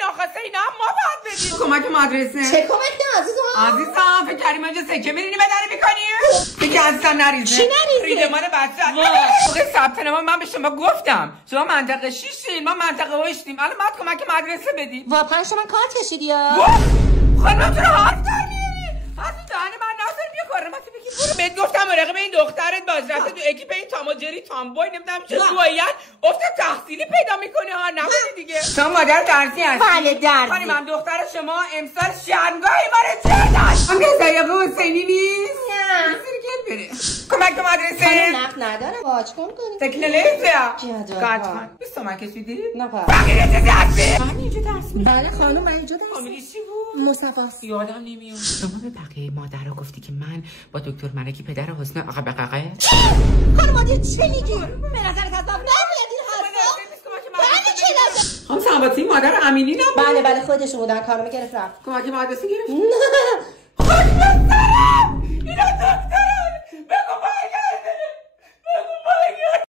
ناخواسته اینا هم ما باید بدیم. کمک مدرسه. چه کمکی عزیزم فکر کردی ما اینجا سکه میرینی بدنی میکنیم؟ فکر عزیزم نریزه. چی نریزه؟ ریدمان بچه. موقع ثبت نام من به شما گفتم شما منطقه 6 ما منطقه 8 الان باید کمک مدرسه بدیم. وا 5 تومن کارت کشیدی یا؟ خانم چرا حرف در میاری؟ حرف دهن من ناصر بیا کارم تو بگی برو. بهت گفتم مراقب این دخترت باش رفته تو اکیپ این تاماجری تامبوی نمیدونم چه دویت افت تحصیلی پیدا میکنه ها نبودی دیگه. شما مادر درسی هستی؟ بله درسی. خانم من دختر شما امسال شرمگاهی ما رو چه داشت؟ هم که زیبه حسینی نیست؟ نه بره کمک مدرسه. خانم نفت نداره واج کن کنی تکنولیزه قطعا 20 تومن کشیدی؟ نه پا فقیره چه درسی؟ من اینجا درس میدم. بله خانم من اینجا درس فامیلی چی بود؟ مصطفی یادم نمیاد. شما به بقیه مادرها گفتی که من با دکتر ملکی پدر حسن آقا بققه خانم عادی چه میگی؟ به نظرت از نمیاد این حرفا؟ بله چه لازم؟ خانم سنباتی مادر امینی نبود؟ بله خودشون بودن کارو گرفت رفت کمک مدرسه گرفت؟ نه